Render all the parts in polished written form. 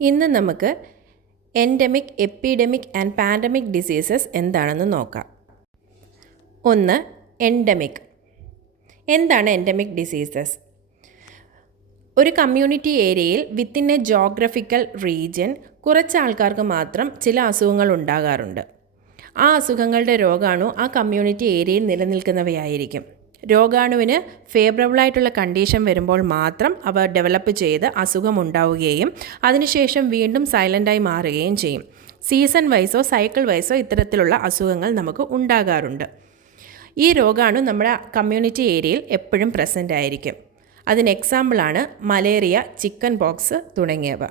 ഇന്ന് നമുക്ക് endemic, epidemic and pandemic diseases എന്താണെന്ന് നോക്കാം. ഒന്ന്, എൻഡമിക്. എന്താണ് എൻഡമിക് ഡിസീസസ്? ഒരു കമ്മ്യൂണിറ്റി ഏരിയയിൽ വിത്തിൻ എ ജോഗ്രഫിക്കൽ റീജിയൻ കുറച്ച് ആൾക്കാർക്ക് മാത്രം ചില അസുഖങ്ങൾ ഉണ്ടാകാറുണ്ട്. ആ അസുഖങ്ങളുടെ രോഗാണു ആ കമ്മ്യൂണിറ്റി ഏരിയയിൽ നിലനിൽക്കുന്നവയായിരിക്കും. രോഗാണുവിന് ഫേവറബിളായിട്ടുള്ള കണ്ടീഷൻ വരുമ്പോൾ മാത്രം അവ ഡെവലപ്പ് ചെയ്ത് അസുഖമുണ്ടാവുകയും അതിനുശേഷം വീണ്ടും സൈലൻ്റായി മാറുകയും ചെയ്യും. സീസൺ വൈസോ സൈക്കിൾ വൈസോ ഇത്തരത്തിലുള്ള അസുഖങ്ങൾ നമുക്ക് ഉണ്ടാകാറുണ്ട്. ഈ രോഗാണു നമ്മുടെ കമ്മ്യൂണിറ്റി ഏരിയയിൽ എപ്പോഴും പ്രസൻ്റ് ആയിരിക്കും. അതിന് എക്സാമ്പിളാണ് മലേറിയ, ചിക്കൻ പോക്സ് തുടങ്ങിയവ.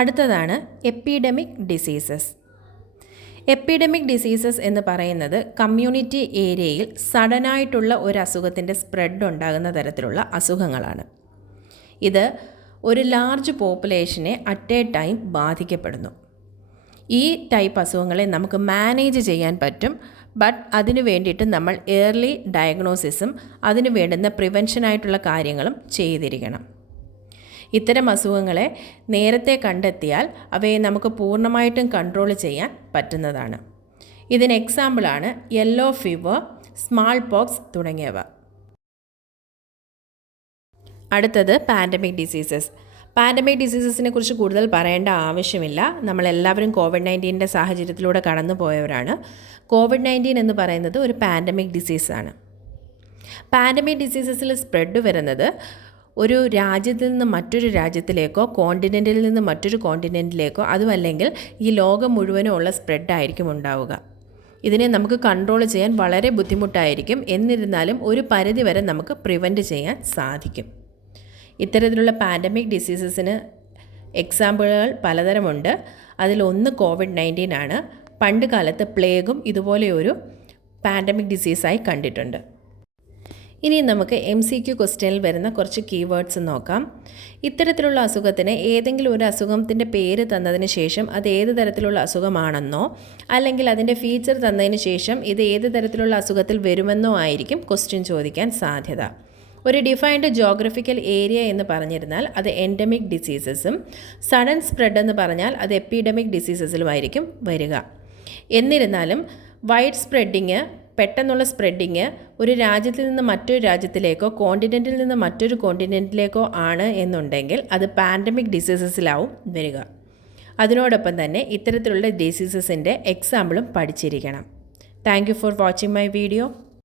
അടുത്തതാണ് എപ്പിഡമിക് ഡിസീസസ്. എപ്പിഡമിക് ഡിസീസസ് എന്ന് പറയുന്നത് കമ്മ്യൂണിറ്റി ഏരിയയിൽ സഡനായിട്ടുള്ള ഒരു അസുഖത്തിൻ്റെ സ്പ്രെഡ് ഉണ്ടാകുന്ന തരത്തിലുള്ള അസുഖങ്ങളാണ്. ഇത് ഒരു ലാർജ് പോപ്പുലേഷനെ അറ്റ് എ ടൈം ബാധിക്കപ്പെടുന്നു. ഈ ടൈപ്പ് അസുഖങ്ങളെ നമുക്ക് മാനേജ് ചെയ്യാൻ പറ്റും. ബട്ട് അതിനു വേണ്ടിയിട്ട് നമ്മൾ ഏർലി ഡയഗ്നോസിസും അതിനു വേണ്ടുന്ന പ്രിവെൻഷനായിട്ടുള്ള കാര്യങ്ങളും ചെയ്തിരിക്കണം. ഇത്തരം അസുഖങ്ങളെ നേരത്തെ കണ്ടെത്തിയാൽ അവയെ നമുക്ക് പൂർണ്ണമായിട്ടും കൺട്രോൾ ചെയ്യാൻ പറ്റുന്നതാണ്. ഇതിന് എക്സാമ്പിളാണ് യെല്ലോ ഫീവർ, സ്മാൾ പോക്സ് തുടങ്ങിയവ. അടുത്തത് പാൻഡമിക് ഡിസീസസ്. പാൻഡമിക് ഡിസീസസിനെ കുറിച്ച് കൂടുതൽ പറയേണ്ട ആവശ്യമില്ല. നമ്മളെല്ലാവരും കോവിഡ്-19 സാഹചര്യത്തിലൂടെ കടന്നു പോയവരാണ്. കോവിഡ്-19 എന്ന് പറയുന്നത് ഒരു പാൻഡമിക് ഡിസീസാണ്. പാൻഡമിക് ഡിസീസസിൽ സ്പ്രെഡ് വരുന്നത് ഒരു രാജ്യത്തിൽ നിന്ന് മറ്റൊരു രാജ്യത്തിലേക്കോ കോണ്ടിനെൻറ്റിൽ നിന്ന് മറ്റൊരു കോണ്ടിനെൻറ്റിലേക്കോ അതുമല്ലെങ്കിൽ ഈ ലോകം മുഴുവനും ഉള്ള സ്പ്രെഡായിരിക്കും ഉണ്ടാവുക. ഇതിനെ നമുക്ക് കൺട്രോൾ ചെയ്യാൻ വളരെ ബുദ്ധിമുട്ടായിരിക്കും. എന്നിരുന്നാലും ഒരു പരിധിവരെ നമുക്ക് പ്രിവെൻറ്റ് ചെയ്യാൻ സാധിക്കും. ഇത്തരത്തിലുള്ള പാൻഡമിക് ഡിസീസസിന് എക്സാമ്പിളുകൾ പലതരമുണ്ട്. അതിലൊന്ന് കോവിഡ്-19 ആണ്. പണ്ട് കാലത്ത് പ്ലേഗും ഇതുപോലെയൊരു പാൻഡമിക് ഡിസീസായി കണ്ടിട്ടുണ്ട്. ഇനി നമുക്ക് MCQ ക്വസ്റ്റ്യനിൽ വരുന്ന കുറച്ച് കീവേഡ്സ് നോക്കാം. ഇത്തരത്തിലുള്ള അസുഖത്തിന് ഏതെങ്കിലും ഒരു അസുഖത്തിൻ്റെ പേര് തന്നതിന് ശേഷം അത് ഏത് തരത്തിലുള്ള അസുഖമാണെന്നോ അല്ലെങ്കിൽ അതിൻ്റെ ഫീച്ചർ തന്നതിന് ശേഷം ഇത് ഏത് തരത്തിലുള്ള അസുഖത്തിൽ വരുമെന്നോ ആയിരിക്കും ക്വസ്റ്റ്യൻ ചോദിക്കാൻ സാധ്യത. ഒരു ഡിഫൈൻഡ് ജോഗ്രഫിക്കൽ ഏരിയ എന്ന് പറഞ്ഞിരുന്നാൽ അത് എൻഡമിക് ഡിസീസസും സഡൻ സ്പ്രെഡ് എന്ന് പറഞ്ഞാൽ അത് എപ്പിഡമിക് ഡിസീസസിലുമായിരിക്കും വരിക. എന്നിരുന്നാലും വൈഡ് സ്പ്രെഡിങ്, പെട്ടെന്നുള്ള സ്പ്രെഡിങ് ഒരു രാജ്യത്തിൽ നിന്ന് മറ്റൊരു രാജ്യത്തിലേക്കോ കോണ്ടിനെൻറ്റിൽ നിന്ന് മറ്റൊരു കോണ്ടിനെൻറ്റിലേക്കോ ആണ് എന്നുണ്ടെങ്കിൽ അത് പാൻഡമിക് ഡിസീസസിലാവും വരിക. അതിനോടൊപ്പം തന്നെ ഇത്തരത്തിലുള്ള ഡിസീസസിൻ്റെ എക്സാമ്പിളും പഠിച്ചിരിക്കണം. Thank you for watching my video.